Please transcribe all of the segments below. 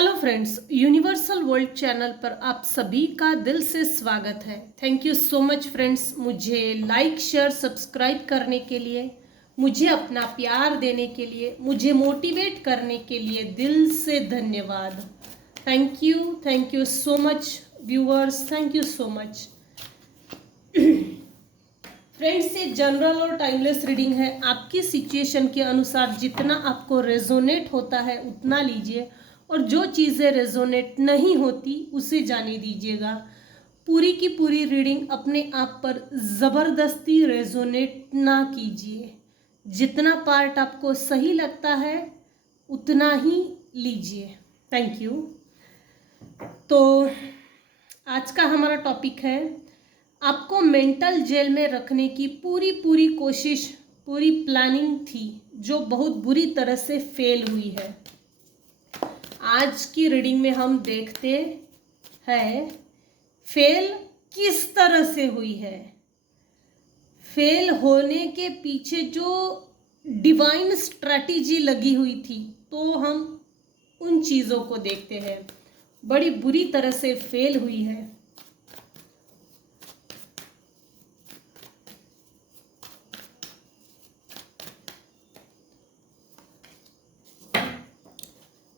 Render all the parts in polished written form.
Hello friends, universal world channel पर आप सभी का दिल से स्वागत है। Thank you so much friends, मुझे लाइक शेयर सब्सक्राइब करने के लिए, मुझे अपना प्यार देने के लिए, मुझे मोटिवेट करने के लिए दिल से धन्यवाद। Thank you so much viewers, thank you so much friends. ये जनरल और टाइमलेस रीडिंग है। आपकी सिचुएशन के अनुसार जितना आपको रेजोनेट होता है उतना लीजिए, और जो चीज़ें रेजोनेट नहीं होती उसे जाने दीजिएगा। पूरी की पूरी रीडिंग अपने आप पर ज़बरदस्ती रेजोनेट ना कीजिए। जितना पार्ट आपको सही लगता है उतना ही लीजिए। Thank you. तो आज का हमारा टॉपिक है, आपको मेंटल जेल में रखने की पूरी पूरी कोशिश, पूरी प्लानिंग थी जो बहुत बुरी तरह से फेल हुई है। आज की रीडिंग में हम देखते हैं फेल किस तरह से हुई है। फेल होने के पीछे जो डिवाइन स्ट्रैटेजी लगी हुई थी, तो हम उन चीज़ों को देखते हैं। बड़ी बुरी तरह से फेल हुई है।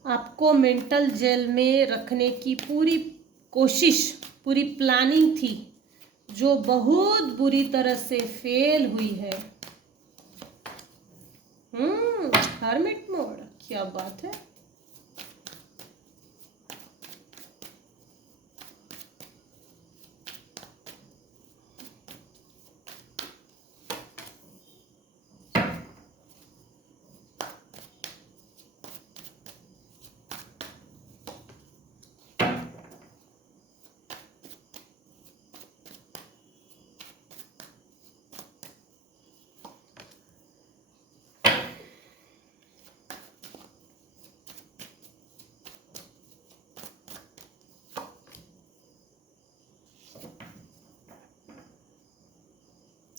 आपको मेंटल जेल में रखने की पूरी कोशिश, पूरी प्लानिंग थी जो बहुत बुरी तरह से फेल हुई है। हर्मिट मोड, क्या बात है।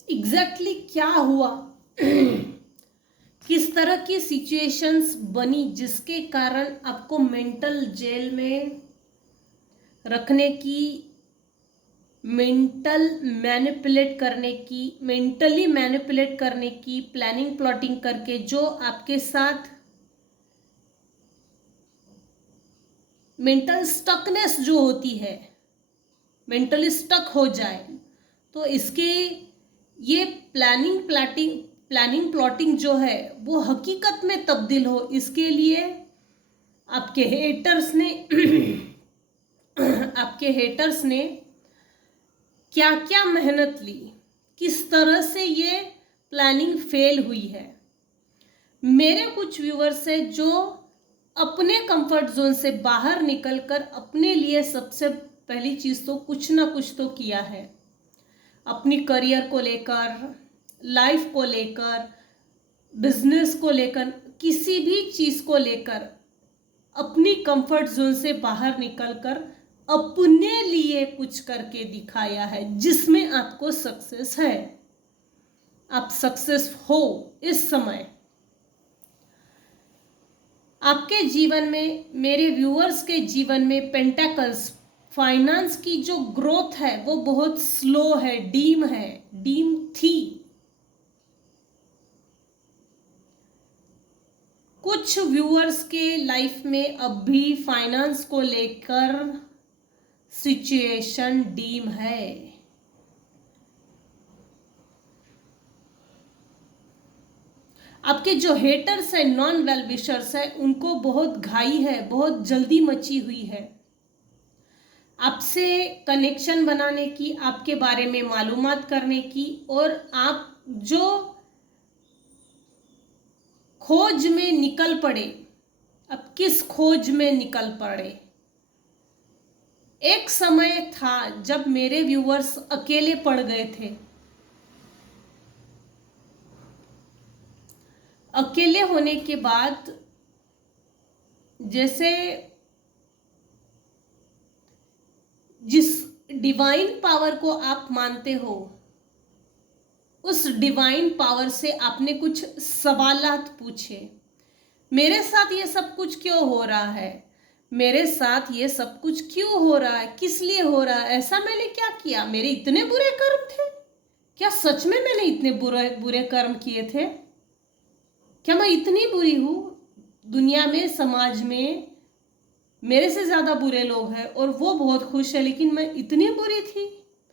एग्जैक्टली क्या हुआ, किस तरह की सिचुएशंस बनी जिसके कारण आपको मेंटल जेल में रखने की, मेंटली मैनिपुलेट करने की प्लानिंग प्लॉटिंग करके जो आपके साथ मेंटल स्टकनेस जो होती है, मेंटली स्टक हो जाए, तो इसके ये प्लानिंग प्लॉटिंग जो है वो हकीकत में तब्दील हो, इसके लिए आपके हेटर्स ने क्या क्या मेहनत ली, किस तरह से ये प्लानिंग फेल हुई है। मेरे कुछ व्यूअर्स हैं जो अपने कंफर्ट जोन से बाहर निकलकर अपने लिए सबसे पहली चीज़ तो कुछ ना कुछ तो किया है। अपनी करियर को लेकर, लाइफ को लेकर, बिजनेस को लेकर, किसी भी चीज़ को लेकर अपनी कंफर्ट जोन से बाहर निकलकर अपने लिए कुछ करके दिखाया है जिसमें आपको सक्सेस है। आप सक्सेस हो। इस समय आपके जीवन में, मेरे व्यूअर्स के जीवन में पेंटाकल्स, फाइनेंस की जो ग्रोथ है वो बहुत स्लो है, डीम थी। कुछ व्यूअर्स के लाइफ में अब भी फाइनेंस को लेकर सिचुएशन डीम है। आपके जो हेटर्स है, नॉन वेल विशर्स है, उनको बहुत घाई है, बहुत जल्दी मची हुई है आपसे कनेक्शन बनाने की, आपके बारे में मालूमात करने की, और आप जो खोज में निकल पड़े। अब किस खोज में निकल पड़े? एक समय था जब मेरे व्यूअर्स अकेले पड़ गए थे। अकेले होने के बाद जैसे जिस डिवाइन पावर को आप मानते हो, उस डिवाइन पावर से आपने कुछ सवालात पूछे, मेरे साथ ये सब कुछ क्यों हो रहा है, मेरे साथ ये सब कुछ क्यों हो रहा है, किस लिए हो रहा है, ऐसा मैंने क्या किया, मेरे इतने बुरे कर्म थे क्या, सच में मैंने इतने बुरे बुरे कर्म किए थे क्या, मैं इतनी बुरी हूँ, दुनिया में समाज में मेरे से ज़्यादा बुरे लोग हैं और वो बहुत खुश है, लेकिन मैं इतनी बुरी थी,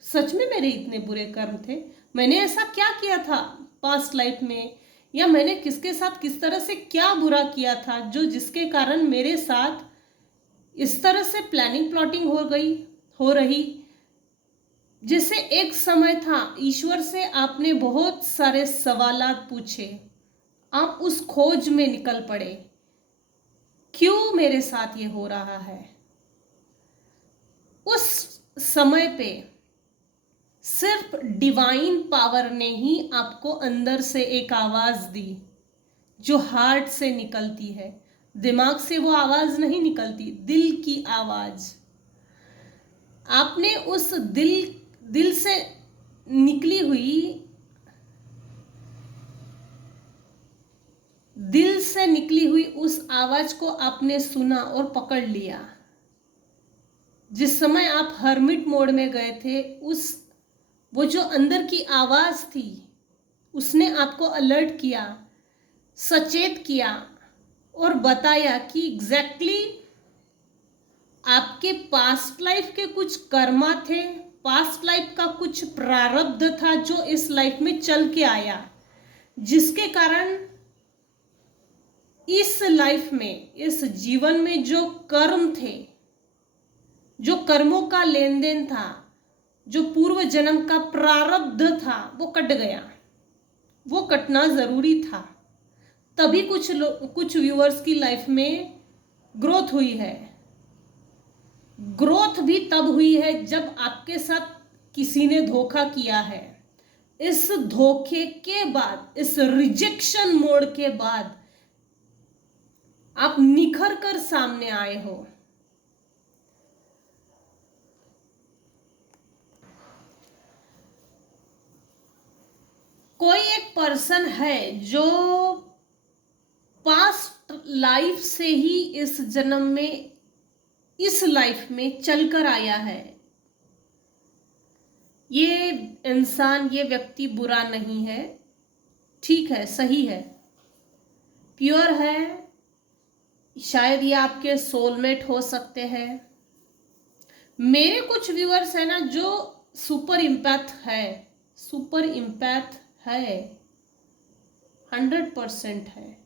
सच में मेरे इतने बुरे कर्म थे, मैंने ऐसा क्या किया था पास्ट लाइफ में, या मैंने किसके साथ किस तरह से क्या बुरा किया था जो जिसके कारण मेरे साथ इस तरह से प्लानिंग प्लॉटिंग हो रही। जैसे एक समय था, ईश्वर से आपने बहुत सारे सवालात पूछे, आप उस खोज में निकल पड़े, क्यों मेरे साथ ये हो रहा है। उस समय पे सिर्फ डिवाइन पावर ने ही आपको अंदर से एक आवाज दी जो हार्ट से निकलती है, दिमाग से वो आवाज नहीं निकलती, दिल की आवाज। आपने उस दिल से निकली हुई उस आवाज को आपने सुना और पकड़ लिया। जिस समय आप हर्मिट मोड में गए थे, वो जो अंदर की आवाज थी उसने आपको अलर्ट किया, सचेत किया और बताया कि एग्जैक्टली आपके पास्ट लाइफ के कुछ कर्मा थे, पास्ट लाइफ का कुछ प्रारब्ध था जो इस लाइफ में चल के आया, जिसके कारण इस लाइफ में, इस जीवन में जो कर्म थे, जो कर्मों का लेन देन था, जो पूर्व जन्म का प्रारब्ध था, वो कट गया, वो कटना जरूरी था। तभी कुछ व्यूअर्स की लाइफ में ग्रोथ हुई है। ग्रोथ भी तब हुई है जब आपके साथ किसी ने धोखा किया है। इस धोखे के बाद, इस रिजेक्शन मोड के बाद आप निखर कर सामने आए हो। कोई एक पर्सन है जो पास्ट लाइफ से ही इस जन्म में, इस लाइफ में चलकर आया है। ये इंसान, ये व्यक्ति बुरा नहीं है, ठीक है, सही है, प्योर है, शायद ये आपके सोलमेट हो सकते हैं। मेरे कुछ व्यूअर्स है ना जो सुपर इम्पैथ है, सुपर इम्पैथ है, 100% है।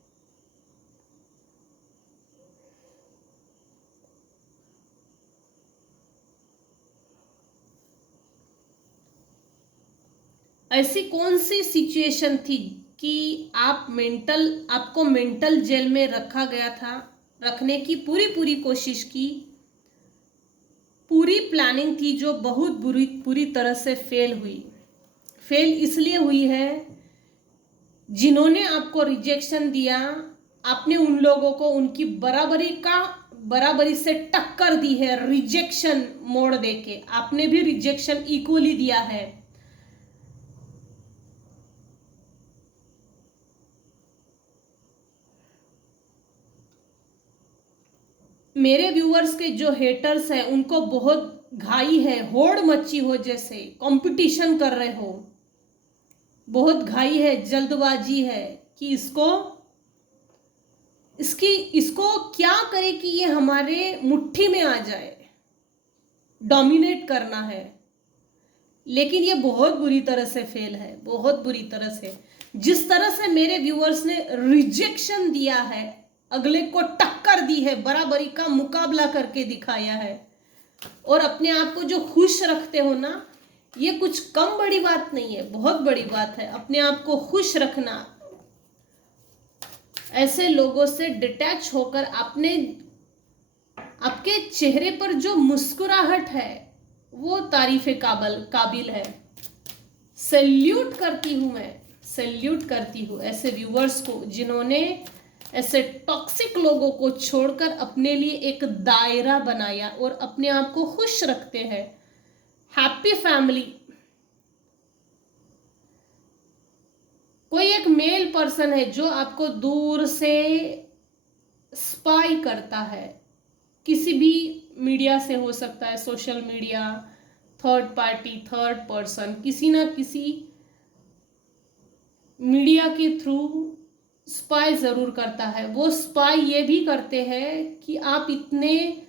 ऐसी कौन सी सिचुएशन थी कि आपको मेंटल जेल में रखा गया था, रखने की पूरी कोशिश की, पूरी प्लानिंग थी जो बहुत बुरी तरह से फेल हुई। फेल इसलिए हुई है, जिन्होंने आपको रिजेक्शन दिया, आपने उन लोगों को उनकी बराबरी से टक्कर दी है, रिजेक्शन मोड़ देके आपने भी रिजेक्शन इक्वली दिया है। मेरे व्यूअर्स के जो हेटर्स हैं उनको बहुत घाई है, होड़ मची हो, जैसे कंपटीशन कर रहे हो, बहुत घाई है, जल्दबाजी है कि इसको क्या करे कि ये हमारे मुट्ठी में आ जाए, डोमिनेट करना है। लेकिन ये बहुत बुरी तरह से फेल है, बहुत बुरी तरह से। जिस तरह से मेरे व्यूअर्स ने रिजेक्शन दिया है, अगले को टक्कर दी है, बराबरी का मुकाबला करके दिखाया है, और अपने आप को जो खुश रखते हो ना, ये कुछ कम बड़ी बात नहीं है, बहुत बड़ी बात है अपने आप को खुश रखना। ऐसे लोगों से डिटैच होकर आपके चेहरे पर जो मुस्कुराहट है वो तारीफे काबिल है। सैल्यूट करती हूं मैं, सैल्यूट करती हूँ ऐसे व्यूअर्स को जिन्होंने ऐसे टॉक्सिक लोगों को छोड़कर अपने लिए एक दायरा बनाया और अपने आप को खुश रखते हैं। Happy family. कोई एक मेल पर्सन है जो आपको दूर से स्पाई करता है, किसी भी मीडिया से हो सकता है, social media, third party, third person, किसी ना किसी मीडिया के थ्रू स्पाई ज़रूर करता है। वो स्पाई ये भी करते हैं कि आप इतने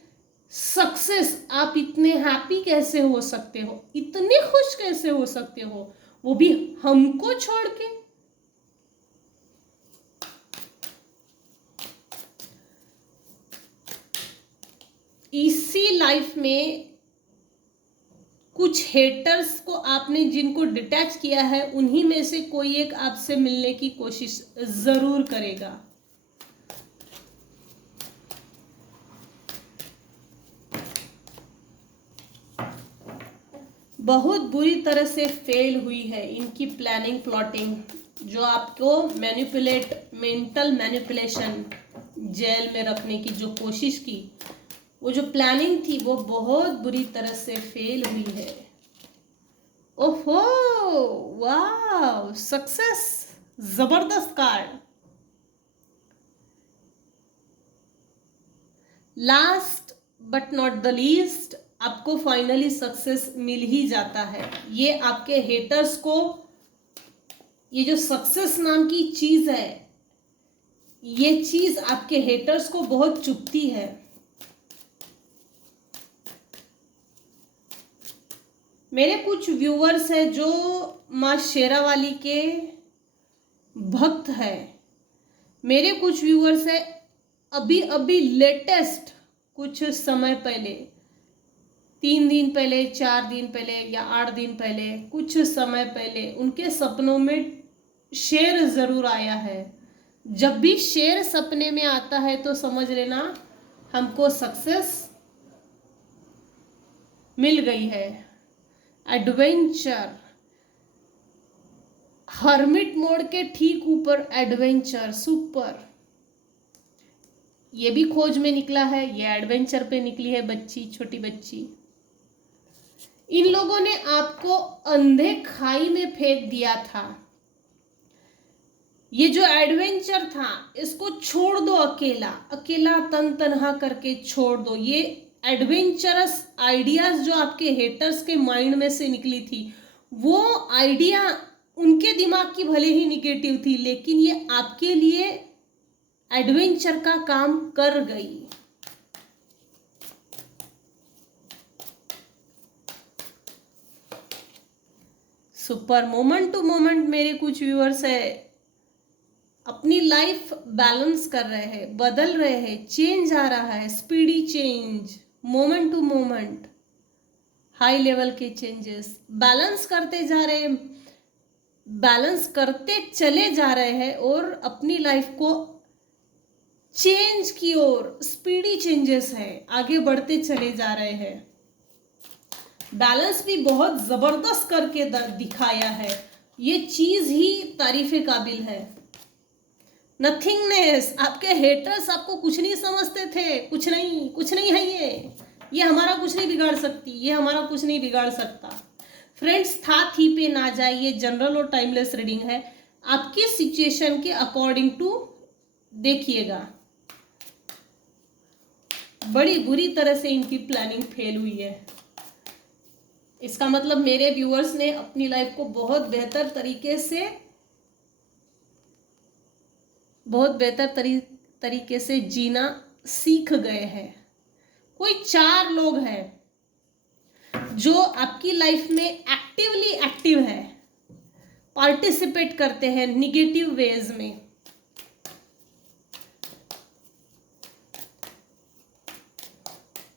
सक्सेस, आप इतने हैप्पी कैसे हो सकते हो, इतने खुश कैसे हो सकते हो, वो भी हमको छोड़ के। इसी लाइफ में कुछ हेटर्स को आपने जिनको डिटैच किया है, उन्हीं में से कोई एक आपसे मिलने की कोशिश जरूर करेगा। बहुत बुरी तरह से फेल हुई है इनकी प्लानिंग, प्लॉटिंग, जो आपको मेंटल मैनिपुलेशन, जेल में रखने की जो कोशिश की, वो जो प्लानिंग थी वो बहुत बुरी तरह से फेल हुई है। ओहो, वाह, सक्सेस, जबरदस्त card. Last but not the least, आपको फाइनली सक्सेस मिल ही जाता है। ये आपके हेटर्स को, ये जो सक्सेस नाम की चीज है, ये चीज आपके हेटर्स को बहुत चुभती है। मेरे कुछ व्यूअर्स हैं जो माँ शेरावाली के भक्त है। मेरे कुछ व्यूअर्स हैं अभी अभी लेटेस्ट, कुछ समय पहले, 3 दिन पहले, 4 दिन पहले या 8 दिन पहले, कुछ समय पहले उनके सपनों में शेर जरूर आया है। जब भी शेर सपने में आता है तो समझ लेना हमको सक्सेस मिल गई है। एडवेंचर, हर्मिट मोड के ठीक ऊपर एडवेंचर, सुपर। ये भी खोज में निकला है, ये एडवेंचर पे निकली है बच्ची, छोटी बच्ची। इन लोगों ने आपको अंधे खाई में फेंक दिया था। ये जो एडवेंचर था, इसको छोड़ दो, अकेला अकेला तन तनहा करके छोड़ दो। ये एडवेंचरस आइडियाज जो आपके हेटर्स के माइंड में से निकली थी, वो आइडिया उनके दिमाग की भले ही निगेटिव थी, लेकिन ये आपके लिए एडवेंचर का काम कर गई। सुपर। मोमेंट टू मोमेंट मेरे कुछ व्यूअर्स है अपनी लाइफ बैलेंस कर रहे हैं, बदल रहे हैं, चेंज आ रहा है, speedy change, moment to moment, high level के चेंजेस बैलेंस करते जा रहे हैं, बैलेंस करते चले जा रहे हैं और अपनी लाइफ को चेंज की ओर, स्पीडी चेंजेस है, आगे बढ़ते चले जा रहे हैं। बैलेंस भी बहुत जबरदस्त करके दिखाया है। ये चीज ही तारीफे काबिल है। नथिंगनेस, आपके हेटर्स आपको कुछ नहीं समझते थे, कुछ नहीं है ये हमारा कुछ नहीं बिगाड़ सकती, ये हमारा कुछ नहीं बिगाड़ सकता। फ्रेंड्स, था थी पे ना जाए, ये जनरल और टाइमलेस रीडिंग है, आपकी सिचुएशन के अकॉर्डिंग टू देखिएगा। बड़ी बुरी तरह से इनकी प्लानिंग फेल हुई है। इसका मतलब मेरे व्यूअर्स ने अपनी लाइफ को बहुत बेहतर तरीके से जीना सीख गए हैं। कोई 4 लोग हैं जो आपकी लाइफ में एक्टिवली एक्टिव है, पार्टिसिपेट करते हैं निगेटिव वेज में।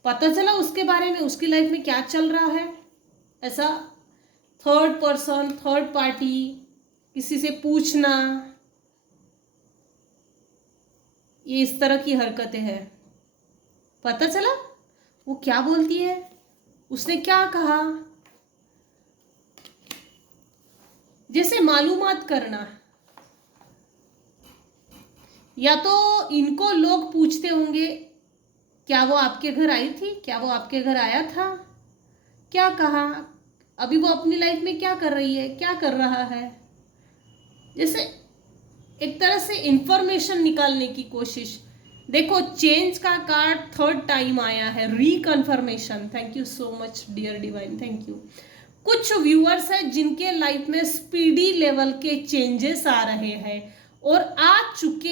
पता चला उसके बारे में, उसकी लाइफ में क्या चल रहा है। ऐसा थर्ड पर्सन, थर्ड पार्टी, किसी से पूछना, ये इस तरह की हरकतें हैं। पता चला वो क्या बोलती है, उसने क्या कहा, जैसे मालूमात करना। या तो इनको लोग पूछते होंगे, क्या वो आपके घर आई थी, क्या वो आपके घर आया था, क्या कहा, अभी वो अपनी लाइफ में क्या कर रही है, क्या कर रहा है। जैसे एक तरह से इंफॉर्मेशन निकालने की कोशिश, देखो चेंज का कार्ड थर्ड टाइम आया है, reconfirmation. Thank you so much dear divine, thank you. कुछ व्यूअर्स हैं जिनके लाइफ में स्पीडी लेवल के चेंजेस आ रहे हैं और आ चुके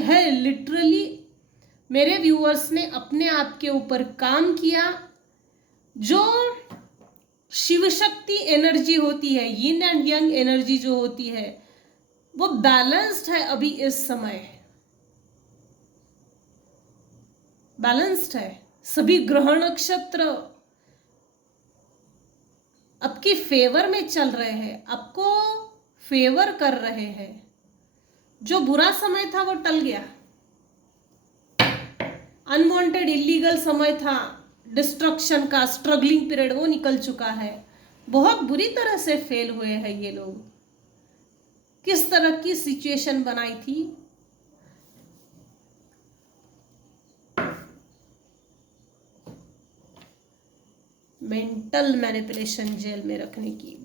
हैं लिटरली। मेरे व्यूअर्स ने अपने आप के ऊपर काम किया। जो शिव शक्ति एनर्जी होती है, यिन एंड यंग एनर्जी जो होती है, वो बैलेंस्ड है अभी इस समय, बैलेंस्ड है। सभी ग्रह नक्षत्र आपके फेवर में चल रहे हैं, आपको फेवर कर रहे हैं। जो बुरा समय था वो टल गया, अनवांटेड इलीगल समय था, डिस्ट्रक्शन का स्ट्रगलिंग पीरियड, वो निकल चुका है। बहुत बुरी तरह से फेल हुए हैं ये लोग। किस तरह की सिचुएशन बनाई थी, मेंटल मैनिपुलेशन जेल में रखने की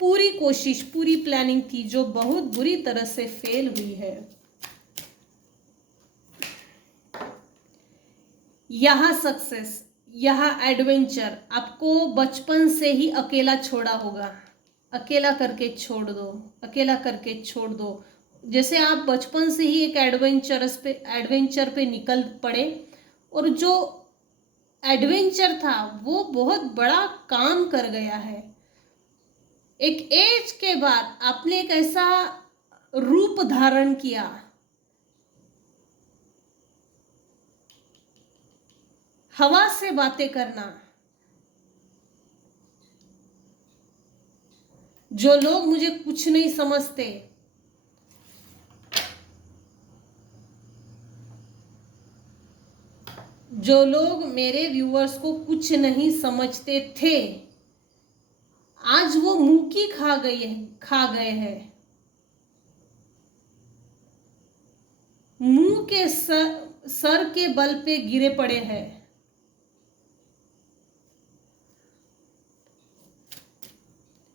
पूरी कोशिश, पूरी प्लानिंग थी, जो बहुत बुरी तरह से फेल हुई है। यह सक्सेस, यह एडवेंचर आपको बचपन से ही अकेला छोड़ा होगा। अकेला करके छोड़ दो, अकेला करके छोड़ दो। जैसे आप बचपन से ही एक एडवेंचर पे निकल पड़े, और जो एडवेंचर था वो बहुत बड़ा काम कर गया है। एक एज के बाद आपने एक ऐसा रूप धारण किया, हवा से बातें करना। जो लोग मुझे कुछ नहीं समझते, जो लोग मेरे व्यूअर्स को कुछ नहीं समझते थे, आज वो मुंह की खा गए हैं। मुंह के सर के बल पे गिरे पड़े हैं।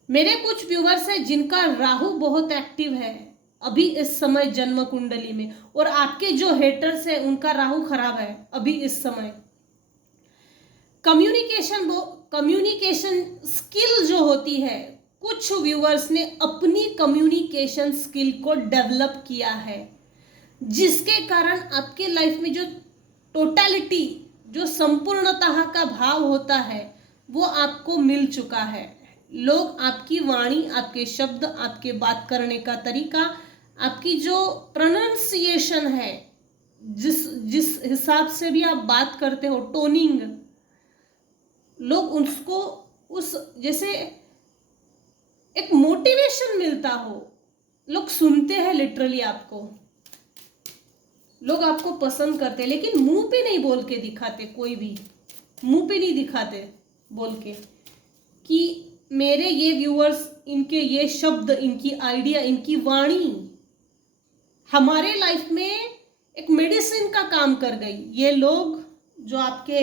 मेरे कुछ व्यूअर्स हैं जिनका राहु बहुत एक्टिव है अभी इस समय जन्म कुंडली में, और आपके जो हेटर्स हैं उनका राहु खराब है अभी इस समय। कम्युनिकेशन स्किल जो होती है, कुछ व्यूअर्स ने अपनी कम्युनिकेशन स्किल को डेवलप किया है, जिसके कारण आपके लाइफ में जो टोटलिटी, जो संपूर्णता का भाव होता है, वो आपको मिल चुका है। लोग आपकी वाणी, आपके शब्द, आपके बात करने का तरीका, आपकी जो प्रोनाउंसिएशन है, जिस हिसाब से भी आप बात करते हो, टोनिंग, लोग उसको जैसे एक मोटिवेशन मिलता हो, लोग सुनते हैं लिटरली आपको, लोग आपको पसंद करते, लेकिन मुंह पे नहीं बोल के दिखाते, कोई भी मुंह पे नहीं दिखाते बोल के कि मेरे ये व्यूअर्स, इनके ये शब्द, इनकी आइडिया, इनकी वाणी हमारे लाइफ में एक मेडिसिन का काम कर गई। ये लोग जो आपके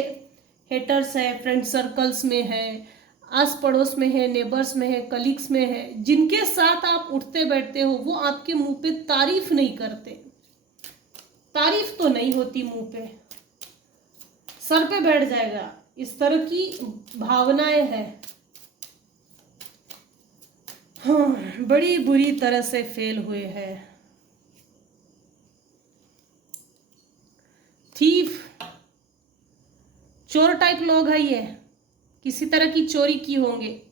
हेटर्स है, फ्रेंड सर्कल्स में है, आस पड़ोस में है, नेबर्स में है, कलीग्स में है, जिनके साथ आप उठते बैठते हो, वो आपके मुंह पे तारीफ नहीं करते। तारीफ तो नहीं होती मुंह पे, सर पे बैठ जाएगा, इस तरह की भावनाएं हैं। हाँ, बड़ी बुरी तरह से फेल हुए हैं। थीफ, चोर टाइप लोग है ये, किसी तरह की चोरी की होंगे।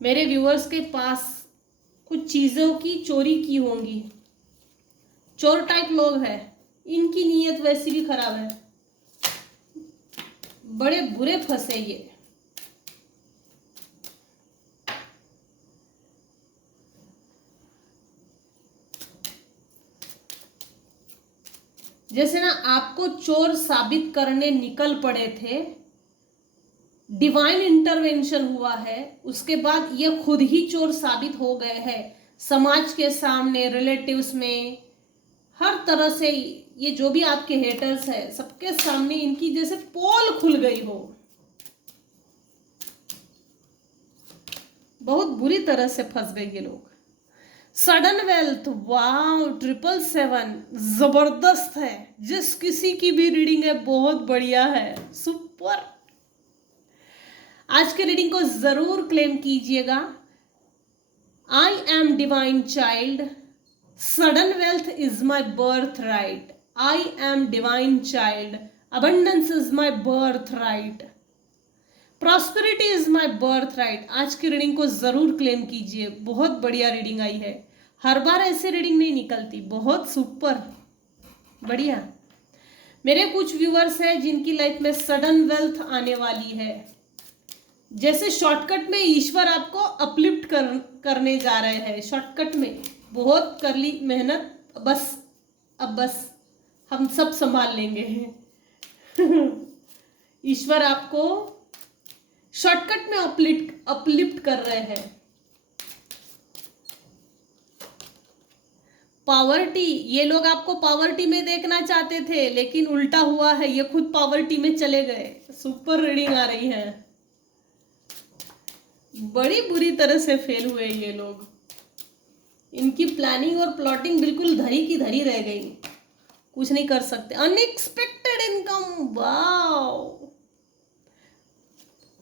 मेरे व्यूअर्स के पास कुछ चीजों की चोरी की होंगी। चोर टाइप लोग हैं, इनकी नीयत वैसी भी खराब है, बड़े बुरे फंसे ये। जैसे ना आपको चोर साबित करने निकल पड़े थे, डिवाइन इंटरवेंशन हुआ है, उसके बाद ये खुद ही चोर साबित हो गए हैं। समाज के सामने, रिलेटिव्स में, हर तरह से ये जो भी आपके हेटर्स है, सबके सामने इनकी जैसे पोल खुल गई हो। बहुत बुरी तरह से फंस गए ये लोग। सडन वेल्थ, वाह, 777, जबरदस्त है। जिस किसी की भी रीडिंग है बहुत बढ़िया है, सुपर। आज के रीडिंग को जरूर क्लेम कीजिएगा। I am divine child, sudden wealth is my birth right. I am divine child, abundance is my birth right, prosperity is my birth right. आज की रीडिंग को जरूर क्लेम कीजिए, बहुत बढ़िया रीडिंग आई है। हर बार ऐसे रीडिंग नहीं निकलती, बहुत सुपर बढ़िया। मेरे कुछ व्यूअर्स हैं जिनकी लाइफ में सडन वेल्थ आने वाली है। जैसे शॉर्टकट में ईश्वर आपको अपलिफ्ट करने जा रहे हैं। शॉर्टकट में बहुत कर ली मेहनत, बस अब बस हम सब संभाल लेंगे। ईश्वर आपको शॉर्टकट में अपलिफ्ट कर रहे हैं। पावर्टी, ये लोग आपको पावर्टी में देखना चाहते थे लेकिन उल्टा हुआ है, ये खुद पावर्टी में चले गए। सुपर रीडिंग आ रही है। बड़ी बुरी तरह से फेल हुए ये लोग। इनकी प्लानिंग और प्लॉटिंग बिल्कुल धरी की धरी रह गई, कुछ नहीं कर सकते। Unexpected income, wow.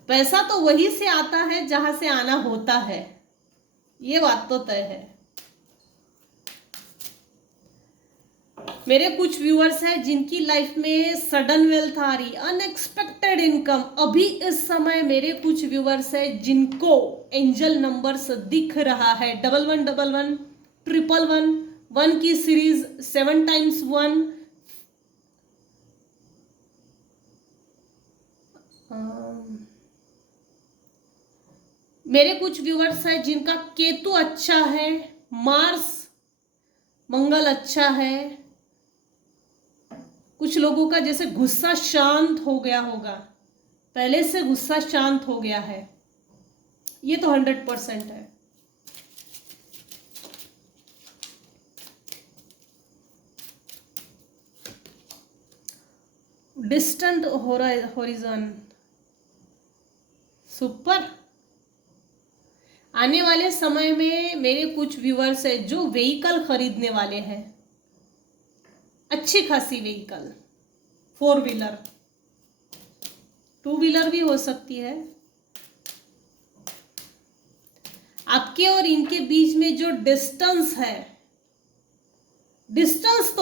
पैसा तो वहीं से आता है जहां से आना होता है, ये बात तो तय है। मेरे कुछ व्यूअर्स हैं जिनकी लाइफ में सडन वेल्थ आ रही, अनएक्सपेक्टेड इनकम। अभी इस समय मेरे कुछ व्यूअर्स हैं जिनको एंजल नंबर्स दिख रहा है, 1111, 111, 1 की सीरीज, 7 टाइम्स 1। मेरे कुछ व्यूअर्स हैं जिनका केतु अच्छा है, मार्स मंगल अच्छा है। कुछ लोगों का जैसे गुस्सा शांत हो गया होगा, पहले से गुस्सा शांत हो गया है, ये तो 100% है। Distant horizon, super. आने वाले समय में मेरे कुछ व्यूअर्स है जो व्हीकल खरीदने वाले हैं, अच्छी खासी व्हीकल, 4 व्हीलर, 2 व्हीलर भी हो सकती है। आपके और इनके बीच में जो डिस्टेंस है, डिस्टेंस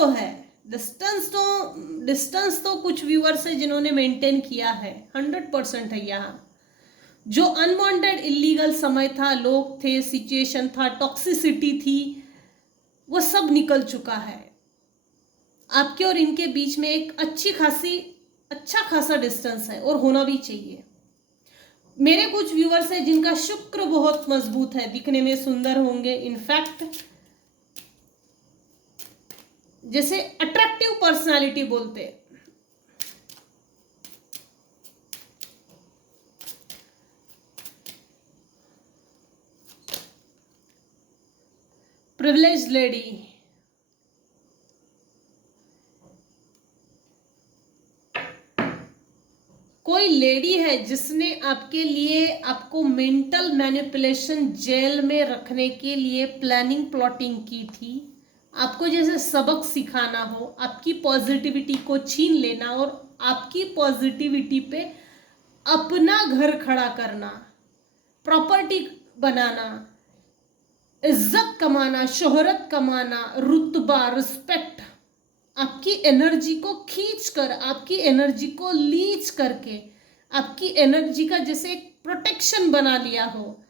तो कुछ व्यूअर्स है जिन्होंने मेंटेन किया है, 100% है। यहाँ जो अनवांटेड इलीगल समय था, लोग थे, सिचुएशन था, टॉक्सिसिटी थी, वो सब निकल चुका है। आपके और इनके बीच में एक अच्छा खासा डिस्टेंस है और होना भी चाहिए। मेरे कुछ व्यूअर्स हैं जिनका शुक्र बहुत मजबूत है, दिखने में सुंदर होंगे। इनफैक्ट जैसे अट्रैक्टिव पर्सनालिटी बोलते, प्रिविलेज्ड लेडी, कोई लेडी है जिसने आपके लिए आपको मेंटल मैनिपुलेशन जेल में रखने के लिए प्लानिंग प्लॉटिंग की थी। आपको जैसे सबक सिखाना हो, आपकी पॉजिटिविटी को छीन लेना और आपकी पॉजिटिविटी पे अपना घर खड़ा करना, प्रॉपर्टी बनाना, इज्जत कमाना, शोहरत कमाना, रुतबा, रिस्पेक्ट, आपकी एनर्जी को खींचकर, आपकी एनर्जी को लीच करके, आपकी एनर्जी का जैसे एक प्रोटेक्शन बना लिया हो।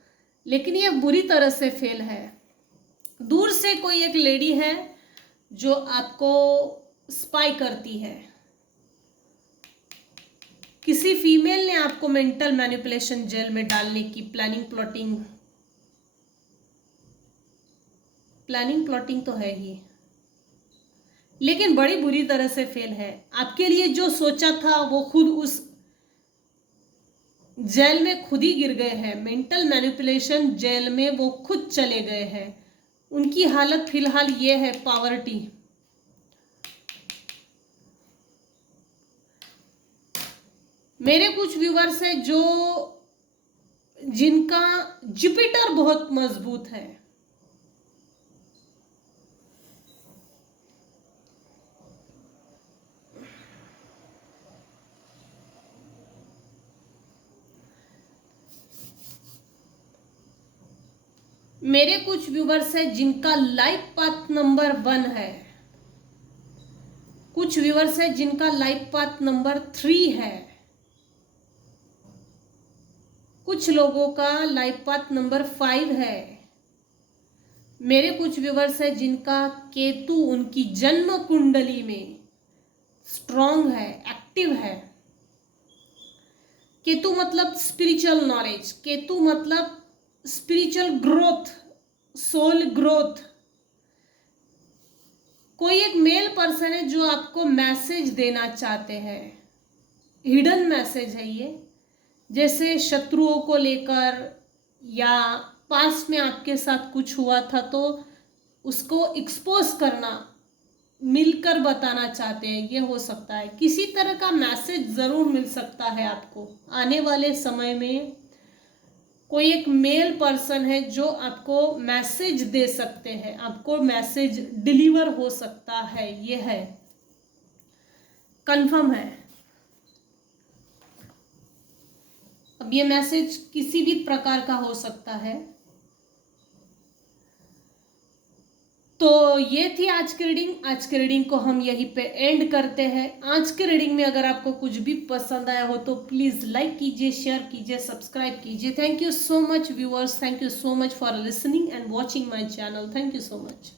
लेकिन ये बुरी तरह से फेल है। दूर से कोई एक लेडी है जो आपको स्पाई करती है, किसी फीमेल ने आपको मेंटल मैनिपुलेशन जेल में डालने की प्लानिंग प्लॉटिंग तो है ही, लेकिन बड़ी बुरी तरह से फेल है। आपके लिए जो सोचा था वो खुद उस जेल में खुद ही गिर गए हैं। मेंटल मैनिपुलेशन जेल में वो खुद चले गए हैं। उनकी हालत फिलहाल ये है, पावर्टी। मेरे कुछ व्यूअर्स हैं जिनका जुपिटर बहुत मजबूत है, मेरे कुछ व्यूवर्स हैं जिनका लाइफ पाथ नंबर 1 है, कुछ व्यूवर्स हैं जिनका लाइफ पाथ नंबर 3 है, कुछ लोगों का लाइफ पाथ नंबर 5 है। मेरे कुछ व्यूवर्स हैं जिनका केतु उनकी जन्म कुंडली में स्ट्रॉन्ग है, एक्टिव है। केतु मतलब स्पिरिचुअल नॉलेज, केतु मतलब स्पिरिचुअल ग्रोथ, सोल ग्रोथ। कोई एक मेल पर्सन है जो आपको मैसेज देना चाहते हैं, हिडन मैसेज है ये, जैसे शत्रुओं को लेकर या पास्ट में आपके साथ कुछ हुआ था तो उसको एक्सपोज करना, मिलकर बताना चाहते हैं, ये हो सकता है। किसी तरह का मैसेज जरूर मिल सकता है आपको आने वाले समय में। कोई एक मेल पर्सन है जो आपको मैसेज दे सकते हैं, आपको मैसेज डिलीवर हो सकता है, ये है, कंफर्म है। अब ये मैसेज किसी भी प्रकार का हो सकता है। तो ये थी आज की रीडिंग। आज की रीडिंग को हम यहीं पे एंड करते हैं। आज की रीडिंग में अगर आपको कुछ भी पसंद आया हो तो प्लीज़ लाइक कीजिए, शेयर कीजिए, सब्सक्राइब कीजिए। Thank you so much viewers, thank you so much for listening and watching my channel. Thank you so much.